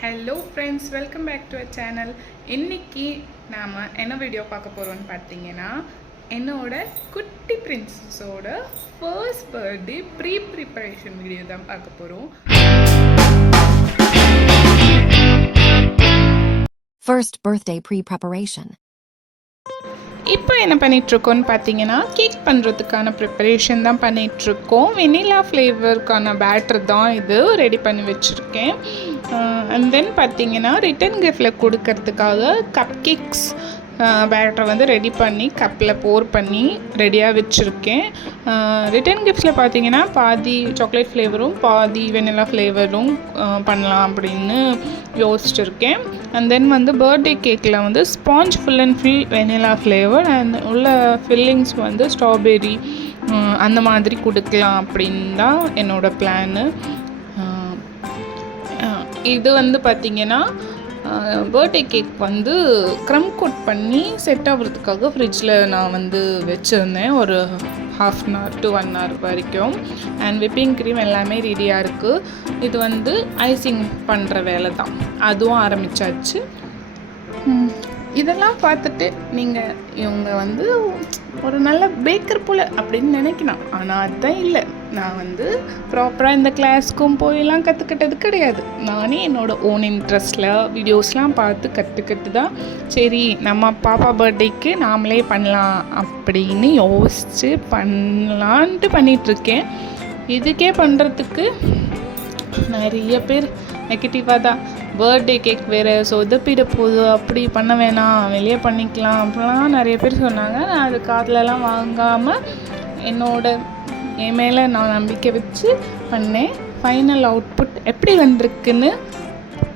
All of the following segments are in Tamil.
Hello friends, welcome back to a channel. இன்றைக்கி நாம் என்ன வீடியோ பார்க்க போகிறோம்னு பார்த்தீங்கன்னா, என்னோட குட்டி பிரின்ஸஸோட ஃபர்ஸ்ட் பர்த்டே ப்ரிப்பரேஷன் வீடியோ தான் பார்க்க போகிறோம். First birthday pre-preparation. இப்போ என்ன பண்ணிகிட்ருக்கோன்னு பார்த்தீங்கன்னா, கேக் பண்ணுறதுக்கான ப்ரிப்பரேஷன் தான் பண்ணிகிட்ருக்கோம். வெனிலா ஃப்ளேவருக்கான பேட்டர் தான் இது ரெடி பண்ணி வச்சுருக்கேன். அண்ட் தென் பார்த்தீங்கன்னா, ரிட்டன் கிஃப்டில் கொடுக்கறதுக்காக கப் கேக்ஸ் பேட்டரை வந்து ரெடி பண்ணி கப்பில் போர் பண்ணி ரெடியாக வச்சுருக்கேன். ரிட்டன் கிஃப்ட்ஸில் பார்த்தீங்கன்னா பாதி சாக்லேட் ஃப்ளேவரும் பாதி வெனிலா ஃப்ளேவரும் பண்ணலாம் அப்படின்னு யோசிச்சுருக்கேன். அண்ட் தென் வந்து பர்த்டே கேக்கில் வந்து sponge full and full vanilla flavour and உள்ள ஃபில்லிங்ஸ் வந்து ஸ்ட்ராபெரி அந்த மாதிரி கொடுக்கலாம் அப்படின்னு தான் என்னோடய பிளானு. இது வந்து பார்த்திங்கன்னா பர்த்டே கேக் வந்து க்ரம் கோட் பண்ணி செட் ஆகிறதுக்காக ஃப்ரிட்ஜில் நான் வந்து வச்சுருந்தேன் ஒரு ½ அன் ஹவர் to 1 hour வரைக்கும். அண்ட் விப்பிங் க்ரீம் எல்லாமே ரெடியாக இருக்குது. இது வந்து ஐசிங் பண்ணுற வேலை தான், அதுவும் ஆரம்பித்தாச்சு. இதெல்லாம் பார்த்துட்டு நீங்கள் இவங்க வந்து ஒரு நல்ல பேக்கர் போல் அப்படின்னு நினைக்கலாம். ஆனால் அதுதான் இல்லை. நான் வந்து ப்ராப்பராக இந்த கிளாஸ்க்கும் போயெல்லாம் கற்றுக்கிட்டது கிடையாது. நானே என்னோடய ஓன் இன்ட்ரெஸ்ட்டில் வீடியோஸ்லாம் பார்த்து கற்றுக்கிட்டு தான் சரி நம்ம பாப்பா பர்த்டேக்கு நாமளே பண்ணலாம் அப்படின்னு யோசித்து பண்ணலான்ட்டு பண்ணிகிட்ருக்கேன். இதுக்கே பண்ணுறதுக்கு நிறைய பேர் நெகட்டிவாக தான், பர்த்டே கேக் வேறு சொதப்பிட போகுது, அப்படி பண்ண வேணாம் வெளியே பண்ணிக்கலாம் அப்படிலாம் நிறைய பேர் சொன்னாங்க. நான் அது காதுலலாம் வாங்காமல் என் மேலே நான் நம்பிக்கை வச்சு பண்ணேன். ஃபைனல் அவுட்புட் எப்படி வந்திருக்குன்னு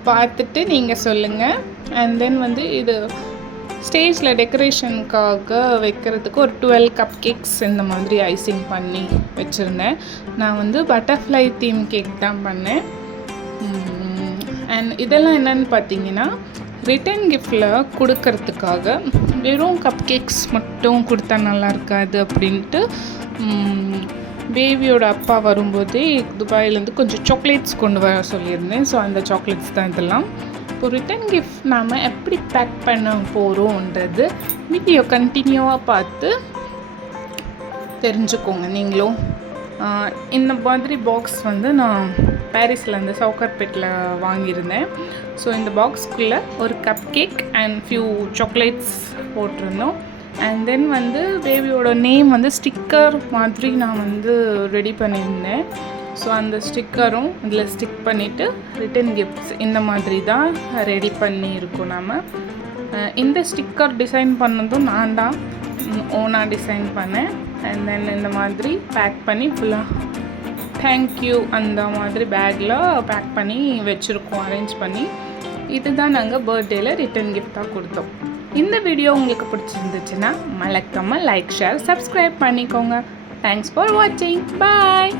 பார்த்துட்டு நீங்கள் சொல்லுங்கள். அண்ட் தென் வந்து இது ஸ்டேஜில் டெக்கரேஷனுக்காக வைக்கிறதுக்கு ஒரு 12 கப் கேக்ஸ் இந்த மாதிரி ஐசிங் பண்ணி வச்சுருந்தேன். நான் வந்து பட்டர்ஃப்ளை தீம் கேக் தான் பண்ணேன். அண்ட் இதெல்லாம் என்னென்னு பார்த்தீங்கன்னா, ரிட்டன் கிஃப்டில் கொடுக்கறதுக்காக வெறும் கப் கேக்ஸ் மட்டும் கொடுத்தா நல்லா இருக்காது அப்படின்ட்டு பேபியோட அப்பா வரும்போதே துபாயிலேருந்து கொஞ்சம் சாக்லேட்ஸ் கொண்டு வர சொல்லியிருந்தேன். ஸோ அந்த சாக்லேட்ஸ் தான் இதெல்லாம். இப்போ ரிட்டன் கிஃப்ட் நாம் எப்படி பேக் பண்ண போகிறோன்றது வீடியோ கண்டினியூவாக பார்த்து தெரிஞ்சுக்கோங்க நீங்களும். இந்த மாதிரி பாக்ஸ் வந்து நான் பாரிஸில் இந்த சவுகார்பேட்டில் வாங்கியிருந்தேன். ஸோ இந்த பாக்ஸ்க்குள்ளே ஒரு cup cake and few chocolates போட்டிருந்தோம். அண்ட் தென் வந்து பேபியோட நேம் வந்து ஸ்டிக்கர் மாதிரி நான் வந்து ரெடி பண்ணியிருந்தேன். ஸோ அந்த ஸ்டிக்கரும் இதில் ஸ்டிக் பண்ணிவிட்டு ரிட்டன் கிஃப்ட்ஸ் இந்த மாதிரி தான் ரெடி பண்ணியிருக்கோம். நாம் இந்த ஸ்டிக்கர் டிசைன் பண்ணதும் நான் தான் ஓனாக டிசைன் பண்ணேன். அண்ட் தென் இந்த மாதிரி பேக் பண்ணி ஃபுல்லாக தேங்க்யூ அந்த மாதிரி பேக்கில் பேக் பண்ணி வச்சுருக்கோம், அரேஞ்ச் பண்ணி. இதுதான் நாங்கள் பர்த்டேயில் ரிட்டன் கிஃப்டாக கொடுத்தோம். இந்த வீடியோ உங்களுக்கு பிடிச்சிருந்துச்சுன்னா மறக்காமல் லைக், ஷேர், சப்ஸ்கிரைப் பண்ணிக்கோங்க. தேங்க்ஸ் ஃபார் வாட்சிங். பாய்.